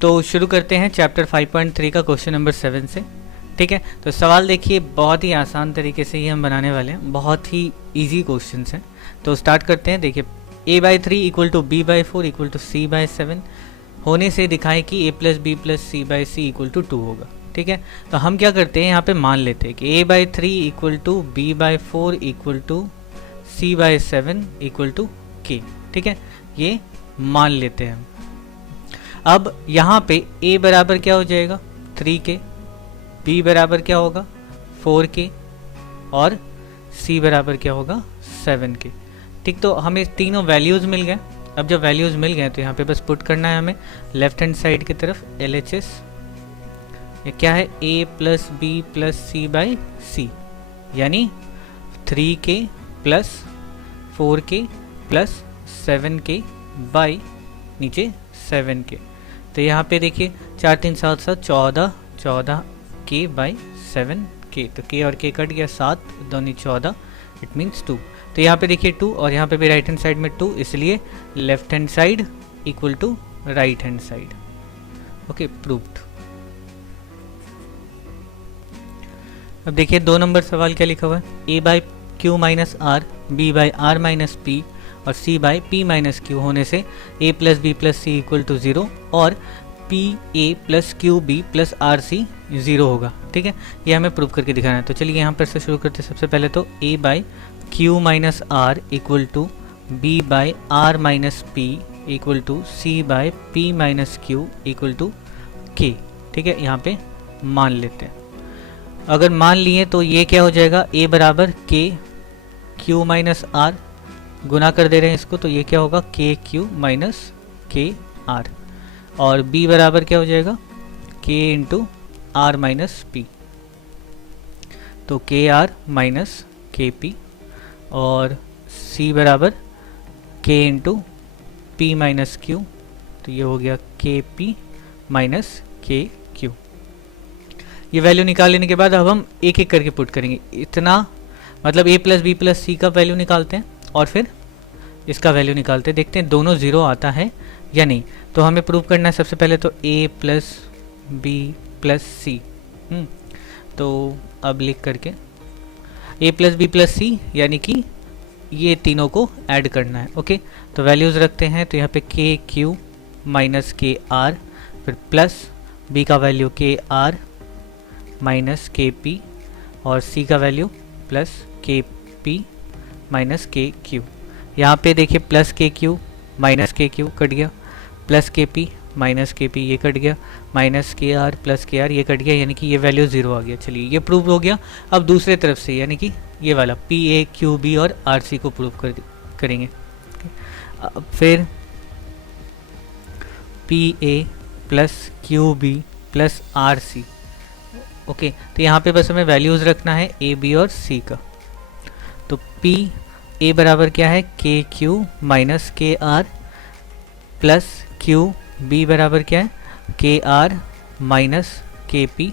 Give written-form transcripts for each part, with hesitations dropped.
तो शुरू करते हैं चैप्टर 5.3 का क्वेश्चन नंबर 7 से। ठीक है, तो सवाल देखिए बहुत ही आसान तरीके से ही हम बनाने वाले हैं, बहुत ही इजी क्वेश्चंस हैं। तो स्टार्ट करते हैं। देखिए a/3 equal to b/4 equal to c/7 होने से दिखाएं कि a plus B plus C by C equal to 2 होगा। ठीक है, तो हम क्या करते हैं यहाँ पे मान लेते हैं कि a/3 equal to b/4 equal to c/7 equal to k। ठीक है, ये मान लेते हैं। अब यहाँ पे a बराबर क्या हो जाएगा 3k, b बराबर क्या होगा 4k और c बराबर क्या होगा 7k। ठीक, तो हमें तीनों वैल्यूज़ मिल गए। अब जब वैल्यूज़ मिल गए तो यहाँ पे बस पुट करना है हमें लेफ्ट हैंड साइड की तरफ LHS। ये क्या है a plus B plus C by C, यानी 3k plus 4k plus 7k by नीचे 7k। तो यहाँ पे देखिए 4 3 7 7 14 14k बाई 7k। तो k और k कट गया 7 दूनी 14, इट मीन्स 2। तो यहाँ पे देखिए 2 और यहाँ पे भी राइट हैंड साइड में 2, इसलिए left hand side equal to right hand side. Okay, proved. अब देखिए 2 नंबर सवाल क्या लिखा हुआ है, a by Q minus R, b by R minus P और c by p minus Q होने से a plus B plus C equal to 0 और P A plus Q B plus R C 0 होगा। ठीक है, ये हमें प्रूव करके दिखाना है। तो चलिए यहाँ पर से शुरू करते हैं। सबसे पहले तो a by Q minus R equal to B by R minus P equal to C by P minus Q equal to K. ठीक है, यहाँ पे मान लेते हैं। अगर मान लिए तो ये क्या हो जाएगा a बराबर k क्यू माइनस आर, गुना कर दे रहे हैं इसको, तो ये क्या होगा k Q minus K R, और b बराबर क्या हो जाएगा k into R minus P, तो K R minus K P, और c बराबर k into P minus Q, तो ये हो गया K P minus K Q. ये वैल्यू निकाल लेने के बाद अब हम एक एक करके पुट करेंगे। इतना मतलब a प्लस बी प्लस सी का वैल्यू निकालते हैं और फिर इसका वैल्यू निकालते हैं, देखते हैं दोनों 0 आता है या नहीं। तो हमें प्रूव करना है सबसे पहले तो a प्लस बी प्लस सी। तो अब लिख करके a plus B plus C, यानी कि ये तीनों को ऐड करना है। ओके, तो वैल्यूज़ रखते हैं। तो यहाँ पे के क्यू माइनस के आर, फिर प्लस b का वैल्यू के आर माइनस के पी और c का वैल्यू प्लस के पी माइनस के क्यू। यहाँ पे देखिए प्लस के Q minus K Q cut गया, प्लस के पी माइनस के पी ये कट गया, माइनस के आर प्लस के आर ये कट गया, यानी कि ये वैल्यू 0 आ गया। चलिए ये प्रूव हो गया। अब दूसरे तरफ से यानी कि ये वाला पी ए क्यू बी और आर सी को प्रूव करेंगे। अब फिर P A plus Q B plus R C. Okay, तो यहाँ पे बस हमें वैल्यूज़ रखना है ए बी और सी का। तो पी ए बराबर क्या है के Q minus K are, plus Q B बराबर क्या है के आर माइनस के पी,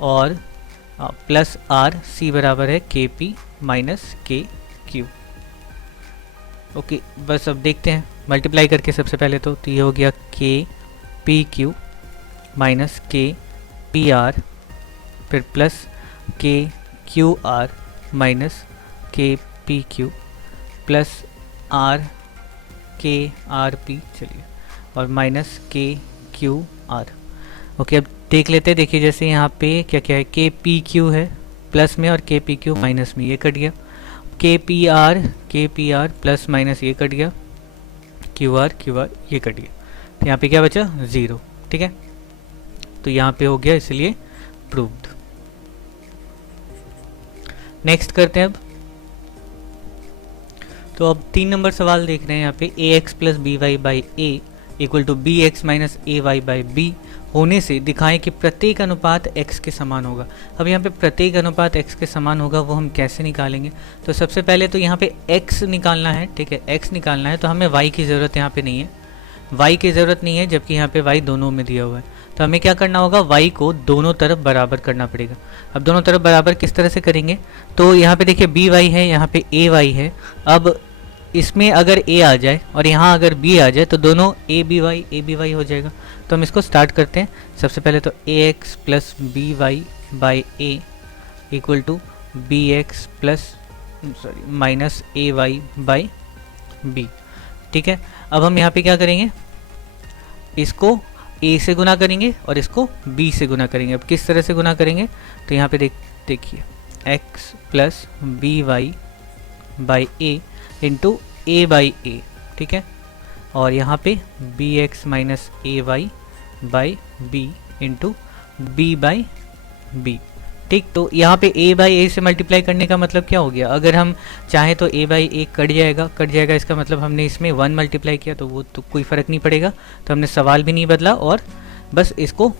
और प्लस आर सी बराबर है के P minus K Q. Okay, बस अब देखते हैं मल्टीप्लाई करके। सबसे पहले तो ये हो गया K P Q minus K P R, फिर प्लस के Q R minus K P Q plus are के आर पी, चलिए, और minus K Q R. Okay, अब देख लेते हैं। देखिए जैसे यहाँ पे क्या क्या है, के पी क्यू है प्लस में और के पी क्यू माइनस में, ये कट गया। K P R plus minus ये कट गया, क्यू आर ये कट गया। तो यहाँ पे क्या बचा 0। ठीक है, तो यहाँ पे हो गया, इसलिए प्रूव्ड। नेक्स्ट करते हैं अब। तो अब 3 नंबर सवाल देख रहे हैं यहाँ पे, ax plus B Y by A equal to B X minus A Y by B होने से दिखाएं कि प्रत्येक अनुपात x के समान होगा। अब यहाँ पे प्रत्येक अनुपात x के समान होगा, वो हम कैसे निकालेंगे? तो सबसे पहले तो यहाँ पे x निकालना है। ठीक है, x निकालना है, तो हमें y की ज़रूरत यहाँ पे नहीं है, y की ज़रूरत नहीं है, जबकि यहाँ पे y दोनों में दिया हुआ है। तो हमें क्या करना होगा, y को दोनों तरफ बराबर करना पड़ेगा। अब दोनों तरफ बराबर किस तरह से करेंगे? तो यहाँ पे देखिए बी वाई है, यहाँ पे ए वाई है। अब इसमें अगर a आ जाए और यहाँ अगर b आ जाए तो दोनों a b y हो जाएगा। तो हम इसको स्टार्ट करते हैं। सबसे पहले तो ax plus B Y by A equal to B X plus minus A Y by B. ठीक है, अब हम यहाँ पे क्या करेंगे, इसको a से गुना करेंगे और इसको b से गुना करेंगे। अब किस तरह से गुना करेंगे, तो यहाँ पे देखिए x plus B Y by A into A by A. ठीक है, और यहाँ पे B X minus A Y by B into B by B. ठीक, तो यहाँ पे a बाई ए से मल्टीप्लाई करने का मतलब क्या हो गया, अगर हम चाहें तो a बाई ए कट जाएगा, इसका मतलब हमने इसमें 1 मल्टीप्लाई किया तो वो तो कोई फ़र्क नहीं पड़ेगा, तो हमने सवाल भी नहीं बदला और बस इसको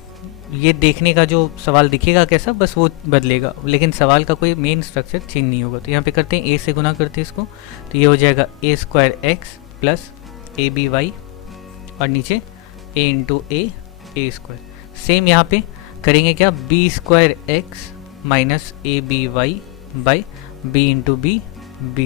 ये देखने का जो सवाल दिखेगा कैसा बस वो बदलेगा, लेकिन सवाल का कोई मेन स्ट्रक्चर चेंज नहीं होगा। तो यहाँ पे करते हैं a से गुना करते हैं इसको, तो ये हो जाएगा a square X plus A B Y और नीचे a into A square. Same यहाँ पे करेंगे क्या, B square X minus A B Y by B into B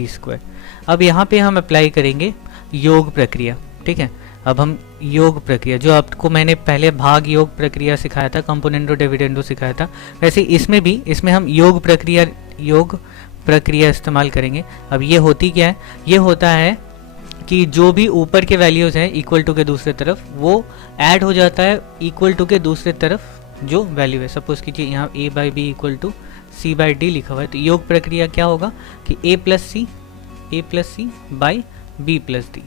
square. अब यहाँ पे हम अप्लाई करेंगे योग प्रक्रिया। ठीक है, अब हम योग प्रक्रिया जो आपको मैंने पहले भाग योग प्रक्रिया सिखाया था, कंपोनेंडो डिविडेंडो सिखाया था, वैसे इसमें हम योग प्रक्रिया इस्तेमाल करेंगे। अब ये होती क्या है, ये होता है कि जो भी ऊपर के वैल्यूज़ हैं इक्वल टू के दूसरे तरफ वो ऐड हो जाता है इक्वल टू के दूसरे तरफ जो वैल्यू है। सपोज कीजिए यहाँ a by B equal to C by D लिखा हुआ है, तो योग प्रक्रिया क्या होगा कि a plus C by B plus D,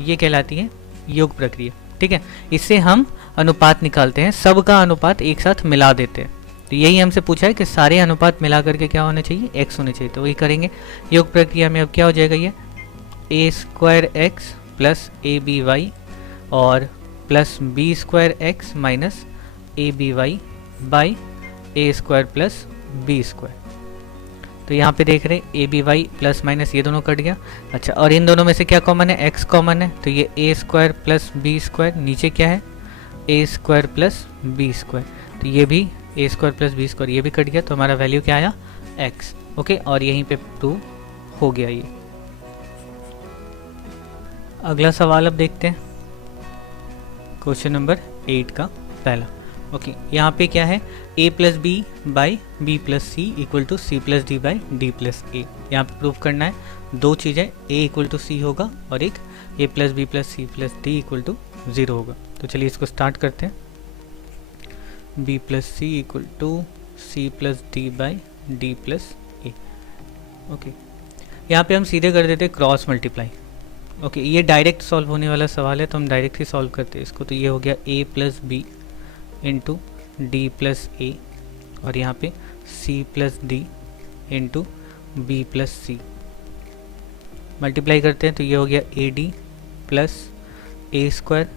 ये कहलाती है योग प्रक्रिया। ठीक है, इससे हम अनुपात निकालते हैं, सबका अनुपात एक साथ मिला देते हैं। तो यही हमसे पूछा है कि सारे अनुपात मिला करके क्या होने चाहिए, x होने चाहिए, तो वही करेंगे योग प्रक्रिया में। अब क्या हो जाएगा, ये a square X plus A B Y और plus B square X minus A B Y by A square plus B square. तो यहाँ पे देख रहे हैं A B Y plus minus ये दोनों कट गया। अच्छा, और इन दोनों में से क्या कॉमन है, x कॉमन है, तो ये ए स्क्वायर प्लस बी स्क्वायर, नीचे क्या है ए स्क्वायर प्लस बी स्क्वायर, तो ये भी ए स्क्वायर प्लस बी स्क्वायर ये भी कट गया, तो हमारा वैल्यू क्या आया x। ओके, और यहीं पे प्रूव हो गया ये। अगला सवाल अब देखते हैं, क्वेश्चन नंबर 8 का पहला। ओके, यहाँ पे क्या है, a plus B by B plus C equal to C plus D by D plus A. यहाँ पे प्रूफ करना है दो चीज़ें, a इक्वल टू सी होगा और एक a plus B plus C plus D equal to 0 होगा। तो चलिए इसको स्टार्ट करते हैं, b plus C equal to C plus D by D plus A. Okay, यहाँ पे हम सीधे कर देते क्रॉस मल्टीप्लाई। ओके, ये डायरेक्ट सॉल्व होने वाला सवाल है तो हम डायरेक्ट ही सॉल्व करते हैं इसको। तो ये हो गया a plus B into D plus A और यहाँ पे c plus D into B plus C multiply करते हैं, तो ये हो गया A D plus A square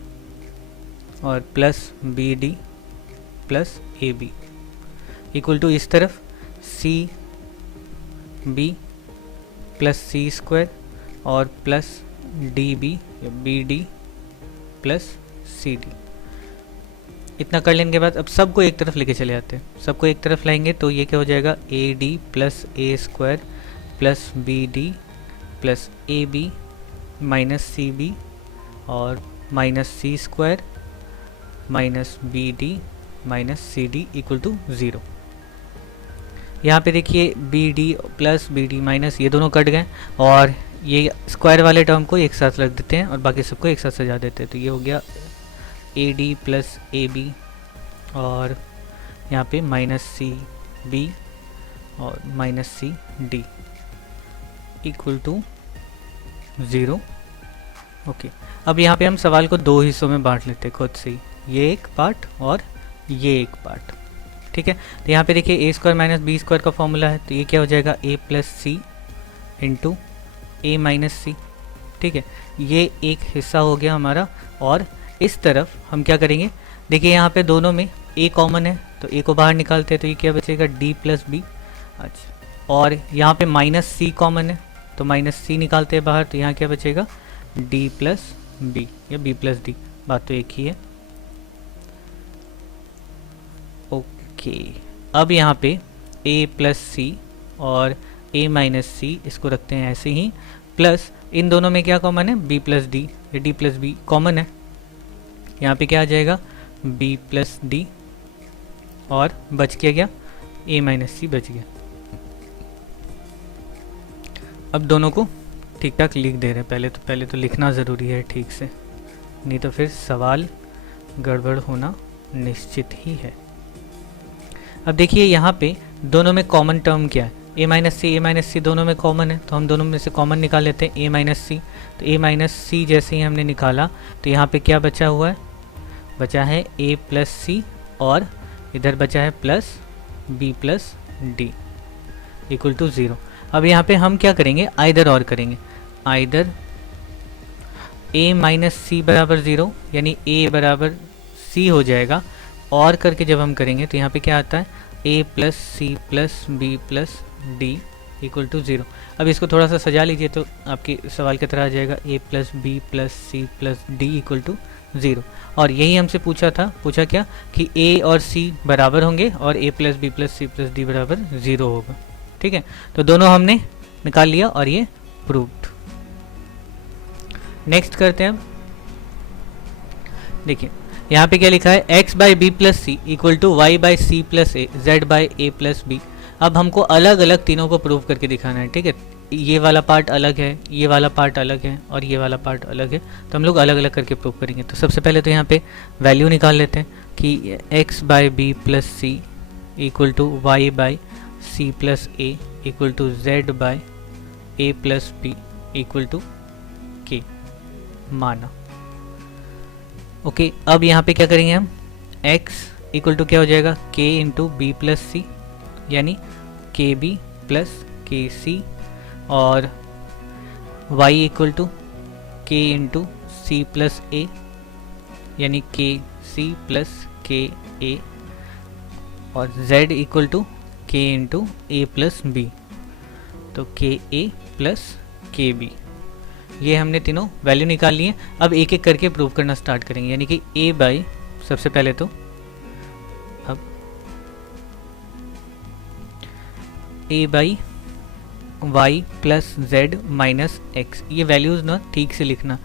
और plus B D plus A B equal to इस तरफ C B plus C square और प्लस डी बी या B D plus C D. इतना कर लेने के बाद अब सबको एक तरफ लेके चले जाते हैं, सबको एक तरफ लाएंगे तो ये क्या हो जाएगा, A D plus A square plus B D plus A B minus C B और minus C square minus B D minus C D equal to 0। यहाँ पे देखिए B D plus B D minus ये दोनों cut गए और ये square वाले टर्म को एक साथ रख देते हैं और बाकी सबको एक साथ सजा देते हैं। तो ये हो गया A D plus A B और यहाँ पे माइनस सी बी और minus C D equal to 0। Okay, अब यहाँ पे हम सवाल को दो हिस्सों में बांट लेते हैं खुद से ही, ये एक पार्ट और ये एक पार्ट। ठीक है, तो यहाँ पे देखिए ए स्क्वायर माइनस बी स्क्वायर का फॉर्मूला है, तो ये क्या हो जाएगा ए प्लस सी इंटू ए माइनस सी। ठीक है, ये एक हिस्सा हो गया हमारा। और इस तरफ हम क्या करेंगे, देखिए यहाँ पे दोनों में a कॉमन है तो a को बाहर निकालते हैं, तो ये क्या बचेगा d प्लस बी। अच्छा, और यहाँ पे माइनस सी कॉमन है तो माइनस सी निकालते हैं बाहर, तो यहाँ क्या बचेगा d प्लस बी या b प्लस डी, बात तो एक ही है। ओके, अब यहाँ पे a प्लस सी और a माइनस सी इसको रखते हैं ऐसे ही प्लस इन दोनों में क्या कॉमन है, b प्लस डी, या d प्लस बी कॉमन है, यहाँ पे क्या आ जाएगा b प्लस डी, और बच क्या a माइनस सी बच गया। अब दोनों को ठीक ठाक लिख दे रहे हैं, पहले तो लिखना ज़रूरी है ठीक से, नहीं तो फिर सवाल गड़बड़ होना निश्चित ही है। अब देखिए यहाँ पे दोनों में कॉमन टर्म क्या है, a माइनस सी दोनों में कॉमन है, तो हम दोनों में से कॉमन निकाल लेते हैं a माइनस सी। तो a माइनस सी जैसे ही हमने निकाला तो यहाँ पे क्या बचा हुआ है, बचा है a प्लस सी, और इधर बचा है plus b plus D equal to 0। अब यहाँ पे हम क्या करेंगे, आइदर और करेंगे, आइदर a माइनस सी बराबर 0, यानी a बराबर c हो जाएगा, और करके जब हम करेंगे तो यहाँ पे क्या आता है a plus C plus B plus D equal to 0। अब इसको थोड़ा सा सजा लीजिए तो आपके सवाल की तरह आ जाएगा a plus B plus C plus D equal to 0। और यही हमसे पूछा क्या कि a और c बराबर होंगे और a plus B plus C plus D बराबर 0 होगा। ठीक है, तो दोनों हमने निकाल लिया और ये प्रूव्ड। नेक्स्ट करते हैं। अब देखिए यहाँ पे क्या लिखा है, x by B plus C equal to Y by C plus A Z by A plus B. अब हमको अलग अलग तीनों को प्रूव करके दिखाना है। ठीक है, ये वाला पार्ट अलग है, ये वाला पार्ट अलग है, और ये वाला पार्ट अलग है, तो हम लोग अलग अलग करके प्रूव करेंगे। तो सबसे पहले तो यहाँ पे वैल्यू निकाल लेते हैं कि x by B plus C equal to Y by C plus A equal to Z by A plus B equal to K माना। ओके, अब यहाँ पे क्या करेंगे हम, x इक्वल टू क्या हो जाएगा k into B plus C, यानी K B plus K C, और y equal to k into C plus A, यानी K C plus K A, और z equal to k into A plus B, तो K ए plus के B. ये हमने तीनों value निकाल लिए। अब एक एक करके प्रूव करना स्टार्ट करेंगे, यानी कि a बाई, सबसे पहले तो अब a by Y plus Z minus X, ये वैल्यूज़ ना ठीक से लिखना,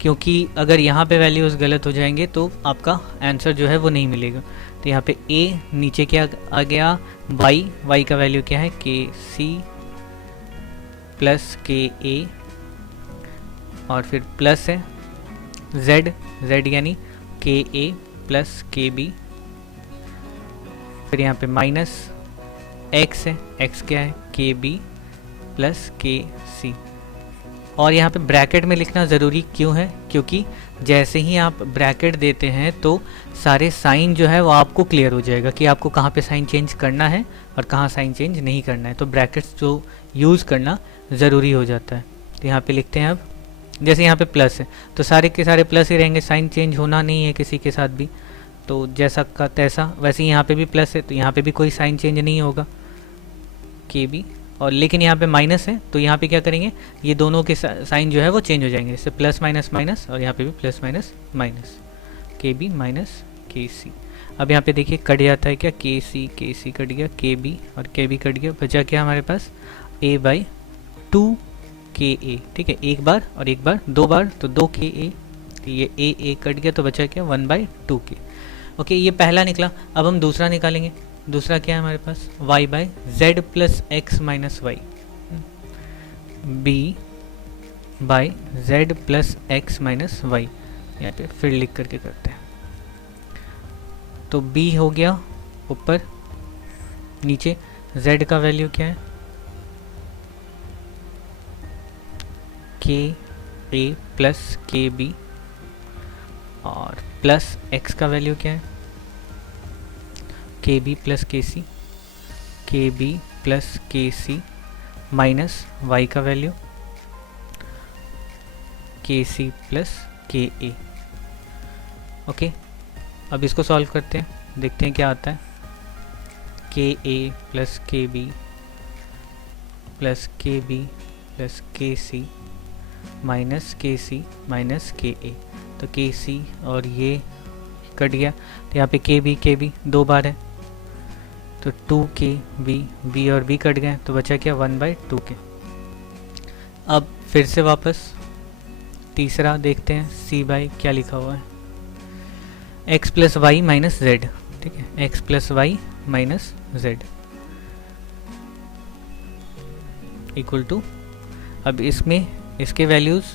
क्योंकि अगर यहाँ पे वैल्यूज़ गलत हो जाएंगे तो आपका आंसर जो है वो नहीं मिलेगा। तो यहाँ पे a नीचे क्या आ गया, y का वैल्यू क्या है के सी प्लस के ए, और फिर प्लस है z यानी के ए प्लस के बी, फिर यहाँ पे माइनस x है, x क्या है के बी प्लस के सी। और यहाँ पे ब्रैकेट में लिखना ज़रूरी क्यों है, क्योंकि जैसे ही आप ब्रैकेट देते हैं तो सारे साइन जो है वो आपको क्लियर हो जाएगा कि आपको कहाँ पे साइन चेंज करना है और कहाँ साइन चेंज नहीं करना है। तो ब्रैकेट्स जो यूज़ करना ज़रूरी हो जाता है। तो यहाँ पे लिखते हैं, अब जैसे यहाँ पे प्लस है तो सारे के सारे प्लस ही रहेंगे, साइन चेंज होना नहीं है किसी के साथ भी, तो जैसा का तैसा। वैसे ही यहाँ पे भी प्लस है तो यहाँ पे भी कोई साइन चेंज नहीं होगा के बी, और लेकिन यहाँ पे माइनस है तो यहाँ पे क्या करेंगे, ये दोनों के साइन जो है वो चेंज हो जाएंगे, जैसे प्लस माइनस माइनस, और यहाँ पे भी प्लस माइनस माइनस, के बी माइनस के सी। अब यहाँ पे देखिए कट जाता है क्या, के सी कट गया, के बी और के बी कट गया, बचा क्या हमारे पास a बाई 2 के ए। ठीक है, एक बार और एक बार, दो बार तो 2 के ए, ये a कट गया तो बचा क्या 1 बाई 2 के। ओके, ये पहला निकला। अब हम दूसरा निकालेंगे। दूसरा क्या है हमारे पास, y by Z plus X minus Y, B by Z plus X minus Y. यहाँ पे फिर लिख करके करते हैं, तो b हो गया ऊपर, नीचे z का वैल्यू क्या है के ए प्लस के बी, और प्लस x का वैल्यू क्या है के बी प्लस के सी, के बी प्लस के सी, माइनस y का वैल्यू के सी प्लस के ए। ओके, अब इसको सॉल्व करते हैं, देखते हैं क्या आता है। के ए प्लस के बी प्लस के बी प्लस के सी माइनस के सी माइनस के ए, तो के सी और ये कट गया, तो यहाँ पे के बी दो बार है तो 2 के बी और बी कट गए, तो बचा क्या 1 बाई 2 के। अब फिर से वापस तीसरा देखते हैं सी बाई क्या लिखा हुआ है, X plus Y minus Z, ठीक है, X plus Y minus Z equal to, अब इसमें इसके वैल्यूज़,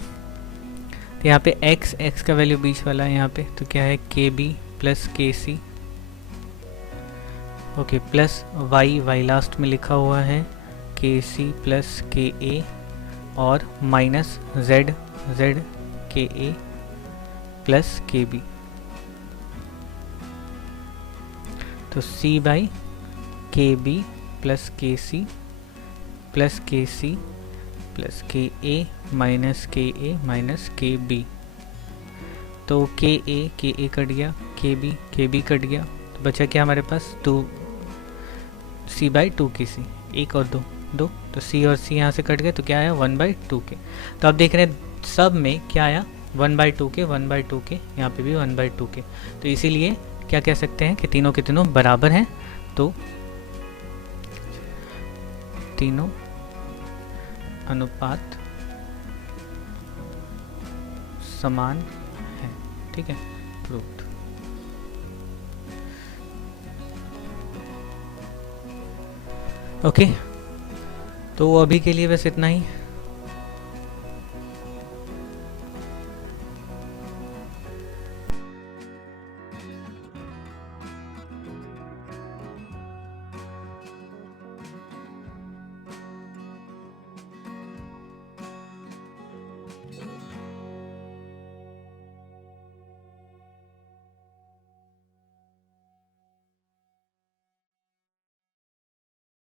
तो यहाँ पे x का वैल्यू बीच वाला है यहाँ पे, तो क्या है के बी प्लस के सी, ओके, प्लस y लास्ट में लिखा हुआ है के सी प्लस के ए, और माइनस z के ए प्लस के बी, तो c बाई के B plus K C plus K C plus K ए माइनस के बी, तो के ए कट गया, के बी कट गया, तो बचा क्या हमारे पास 2 सी बाई 2 के सी, 1 और 2, तो सी और सी यहाँ से कट गए, तो क्या आया 1/2 के। तो आप देख रहे हैं सब में क्या आया 1/2 के, यहाँ पे भी 1/2 के, तो इसीलिए क्या कह सकते हैं कि तीनों के तीनों बराबर हैं, तो तीनों अनुपात समान है, ठीक है, प्रूव्ड। ओके, तो अभी के लिए बस इतना ही।